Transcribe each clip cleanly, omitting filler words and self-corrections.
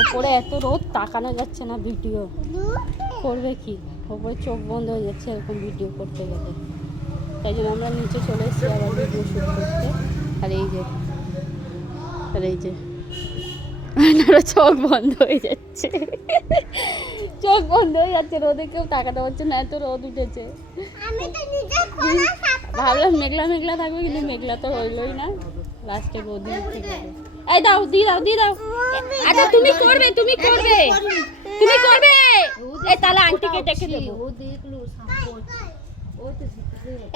ওপরে এত রোদ তাকানো যাচ্ছে না, ভিডিও করবে কি, ওপরে চোখ বন্ধ হয়ে যাচ্ছে এরকম ভিডিও করতে গেলে। তাই জন্য আমরা নিচে চলে এসেছি আবার ভিডিও শুট করতে। আর এই যে চোখ বন্ধ হয়ে যাচ্ছে, চোখ বন্ধ হয়ে যাচ্ছে, রোদে কেউ তাকাতে পারছে না, এত রোদ উঠেছে। ভাবলাম মেঘলা মেঘলা থাকবে, কিন্তু মেঘলা তো হইলই না, লাস্টে রোদ উঠে গেল। এই দাও, দিয়ে দাও। আচ্ছা তুমি করবে এই তাহলে আন্টিকে ডেকে দেবো।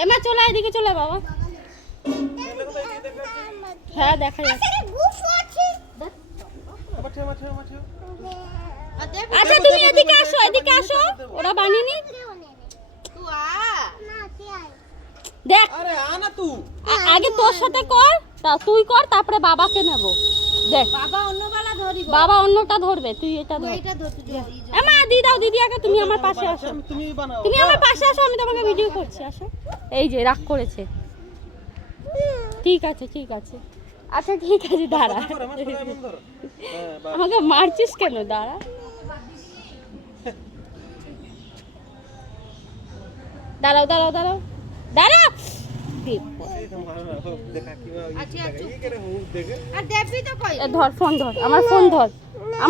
এমা চলে এদিকে, চলে বাবা। হ্যাঁ দেখা যাচ্ছে। আচ্ছা তুমি এদিকে আসো, ওরা বানিয়ে নি। দেখ আগে তোর সাথে কর, তুই কর, তারপরে বাবাকে নেব। দেখ বাবা অন্যটা ধরবে, তুই এটা ধর। এমা দি দাও, দিদি আগে তুমি আমার পাশে আসো, তুমি আমার পাশে আসো, আমি তোমাকে ভিডিও করছি, আসো। এই যে রাগ করেছে। ঠিক আছে আচ্ছা ঠিক আছে, দাঁড়া। আমাকে মারছিস কেন? দাঁড়া ধর, ফোন ধর, আমার ফোন ধর।